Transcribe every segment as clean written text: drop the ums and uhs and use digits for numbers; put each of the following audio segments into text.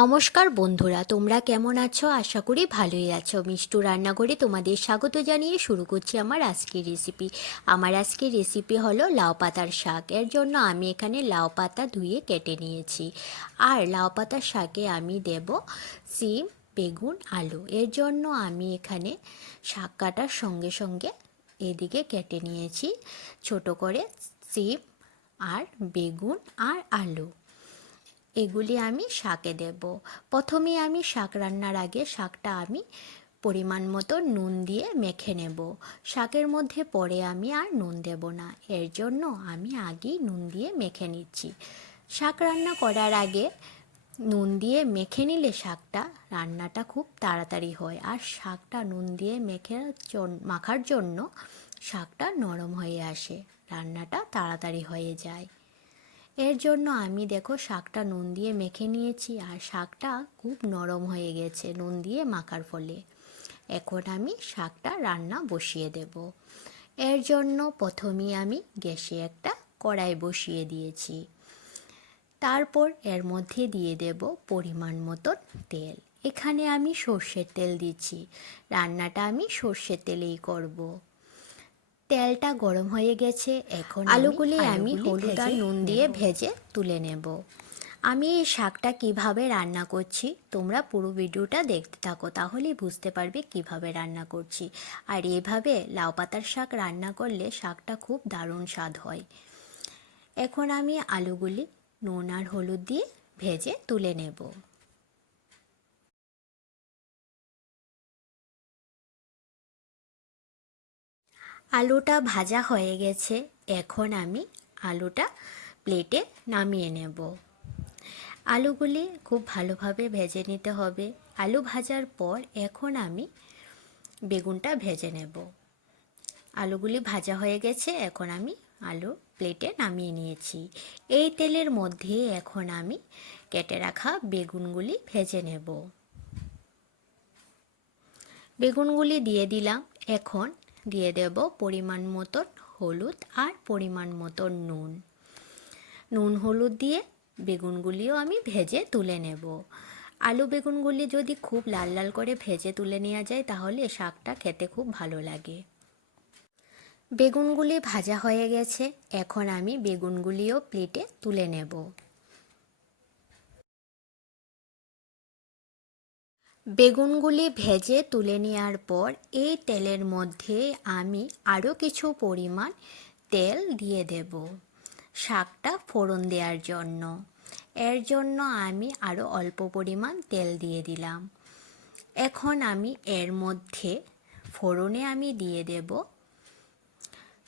নমস্কার বন্ধুরা, তোমরা কেমন আছো? আশা করি ভালোই আছো। মিষ্টু রান্নাঘরে তোমাদের স্বাগত জানিয়ে শুরু করছি আমার আজকের রেসিপি। আমার আজকের রেসিপি হলো লাউ পাতার শাক। এর জন্য আমি এখানে লাউ পাতা ধুয়ে কেটে নিয়েছি। আর লাউ পাতার শাকে আমি দেব সিম, বেগুন, আলু। এর জন্য আমি এখানে শাক কাটার সঙ্গে সঙ্গে এদিকে কেটে নিয়েছি ছোট করে সিম আর বেগুন আর আলু। এগুলি আমি শাকে দেব। প্রথমে আমি শাক রান্নার আগে শাকটা আমি পরিমাণ মতো নুন দিয়ে মেখে নেব। শাকের মধ্যে পরে আমি আর নুন দেব না, এর জন্য আমি আগেই নুন দিয়ে মেখে নিচ্ছি। শাক রান্না করার আগে নুন দিয়ে মেখে নিলে শাকটা রান্নাটা খুব তাড়াতাড়ি হয়, আর শাকটা নুন দিয়ে মাখার জন্য শাকটা নরম হয়ে আসে, রান্নাটা তাড়াতাড়ি হয়ে যায়। এর জন্য আমি দেখো শাকটা নুন দিয়ে মেখে নিয়েছি, আর শাকটা খুব নরম হয়ে গেছে নুন দিয়ে মাখার ফলে। এখন আমি শাকটা রান্না বসিয়ে দেব। এর জন্য প্রথমে আমি গ্যাসে একটা কড়াই বসিয়ে দিয়েছি। তারপর এর মধ্যে দিয়ে দেব পরিমাণ মতন তেল। এখানে আমি সর্ষের তেল দিচ্ছি, রান্নাটা আমি সর্ষের তেলেই করব। তেলটা গরম হয়ে গেছে, এখন আলুগুলি আমি হলুদ আর নুন দিয়ে ভেজে তুলে নেব। আমি এই শাকটা কিভাবে রান্না করছি তোমরা পুরো ভিডিওটা দেখতে থাকো, তাহলেই বুঝতে পারবে কিভাবে রান্না করছি। আর এভাবে লাউ পাতার শাক রান্না করলে শাকটা খুব দারুণ স্বাদ হয়। এখন আমি আলুগুলি নুন আর হলুদ দিয়ে ভেজে তুলে নেব। আলুটা ভাজা হয়ে গেছে, এখন আমি আলুটা প্লেটে নামিয়ে নেব। আলুগুলি খুব ভালোভাবে ভেজে নিতে হবে। আলু ভাজার পর এখন আমি বেগুনটা ভেজে নেব। আলুগুলি ভাজা হয়ে গেছে, এখন আমি আলু প্লেটে নামিয়ে নিয়েছি। এই তেলের মধ্যে এখন আমি কেটে রাখা বেগুনগুলি ভেজে নেব। বেগুনগুলি দিয়ে দিলাম। এখন দিয়ে দেব পরিমাণ মতন হলুদ আর পরিমাণ মতন নুন। নুন হলুদ দিয়ে বেগুনগুলিও আমি ভেজে তুলে নেব। আলু বেগুনগুলি যদি খুব লাল লাল করে ভেজে তুলে নেওয়া যায় তাহলে শাকটা খেতে খুব ভালো লাগে। বেগুনগুলি ভাজা হয়ে গেছে, এখন আমি বেগুনগুলিও প্লেটে তুলে নেব। বেগুনগুলি ভেজে তুলে নেওয়ার পর এই তেলের মধ্যে আমি আরও কিছু পরিমাণ তেল দিয়ে দেব শাকটা ফোড়ন দেওয়ার জন্য। এর জন্য আমি আরও অল্প পরিমাণ তেল দিয়ে দিলাম। এখন আমি এর মধ্যে ফোড়নে আমি দিয়ে দেব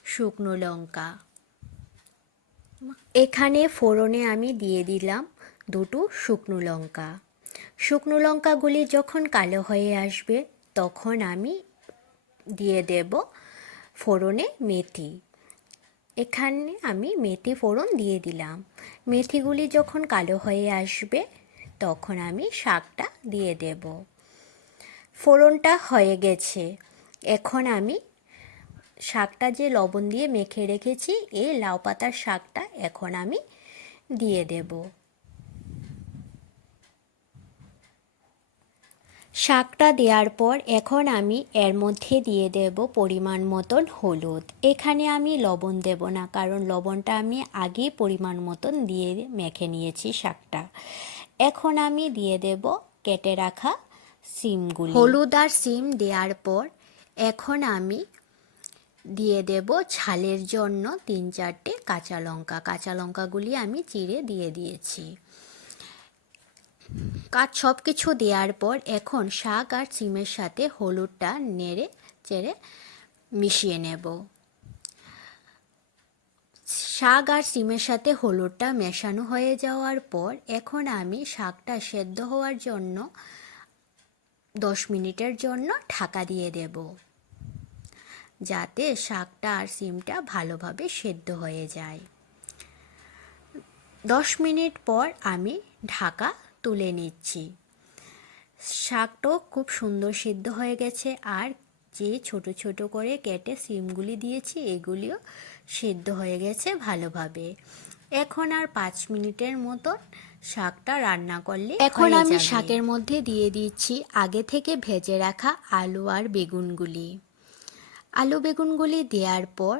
শুকনো লঙ্কা। এখানে ফোড়নে আমি দিয়ে দিলাম দুটো শুকনো লঙ্কা। শুকনো লঙ্কাগুলি যখন কালো হয়ে আসবে তখন আমি দিয়ে দেব ফোড়নে মেথি। এখানে আমি মেথি ফোড়ন দিয়ে দিলাম। মেথিগুলি যখন কালো হয়ে আসবে তখন আমি শাকটা দিয়ে দেব। ফোড়নটা হয়ে গেছে, এখন আমি শাকটা যে লবণ দিয়ে মেখে রেখেছি এই লাউ পাতার শাকটা এখন আমি দিয়ে দেব। শাকটা দেওয়ার পর এখন আমি এর মধ্যে দিয়ে দেব পরিমাণ মতন হলুদ। এখানে আমি লবণ দেব না, কারণ লবণটা আমি আগেই পরিমাণ মতন দিয়ে মেখে নিয়েছি শাকটা। এখন আমি দিয়ে দেব কেটে রাখা সিমগুলি। হলুদ আর সিম দেওয়ার পর এখন আমি দিয়ে দেব ঝালের জন্য 3-4টে কাঁচা লঙ্কা। কাঁচা লঙ্কাগুলি আমি চিড়ে দিয়ে দিয়েছি। সব কিছু দেওয়ার পর এখন শাক আর সিমের সাথে হলুদটা নেড়ে চেড়ে মিশিয়ে নেব। শাক আর সিমের সাথে হলুদটা মেশানো হয়ে যাওয়ার পর এখন আমি শাকটা সেদ্ধ হওয়ার জন্য 10 মিনিটের জন্য ঢাকা দিয়ে দেব, যাতে শাকটা আর সিমটা ভালোভাবে সেদ্ধ হয়ে যায়। 10 মিনিট পর আমি ঢাকা তুলে নিচ্ছি। শাকটাও খুব সুন্দর সিদ্ধ হয়ে গেছে, আর যে ছোট ছোট করে কেটে সিমগুলি দিয়েছি এগুলিও সিদ্ধ হয়ে গেছে ভালোভাবে। এখন আর 5 মিনিটের মতো শাকটা রান্না করলে এখন হয়ে আমি যাবে। শাকের মধ্যে দিয়ে দিচ্ছি আগে থেকে ভেজে রাখা আলু আর বেগুনগুলি। আলু বেগুনগুলি দেওয়ার পর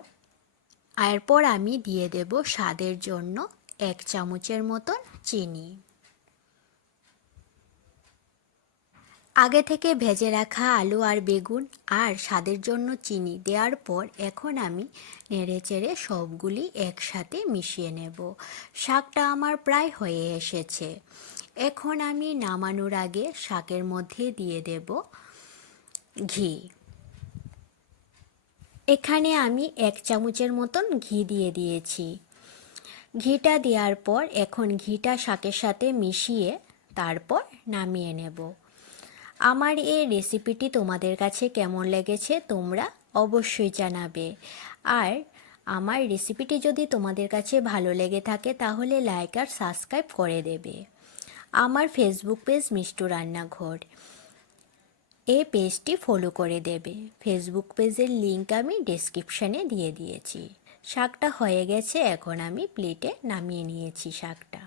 এরপর আমি দিয়ে দেব স্বাদের জন্য 1 চামচের মতন চিনি। আগে থেকে ভেজে রাখা আলু আর বেগুন আর স্বাদের জন্য চিনি দেওয়ার পর এখন আমি নেড়েচেড়ে সবগুলি একসাথে মিশিয়ে নেব। শাকটা আমার প্রায় হয়ে এসেছে। এখন আমি নামানোর আগে শাকের মধ্যে দিয়ে দেব ঘি। এখানে আমি 1 চামচের মতন ঘি দিয়ে দিয়েছি। ঘিটা দেওয়ার পর এখন ঘিটা শাকের সাথে মিশিয়ে তারপর নামিয়ে নেব। আমার এই রেসিপিটি তোমাদের কাছে কেমন লেগেছে তোমরা অবশ্যই জানাবে। আর আমার রেসিপিটি যদি তোমাদের কাছে ভালো লেগে থাকে তাহলে লাইক আর সাবস্ক্রাইব করে দেবে। আমার ফেসবুক পেজ মিষ্টু রান্নাঘর, এই পেজটি ফলো করে দেবে। ফেসবুক পেজের লিংক আমি ডেসক্রিপশানে দিয়ে দিয়েছি। শাকটা হয়ে গেছে, এখন আমি প্লেটে নামিয়ে নিয়েছি শাকটা।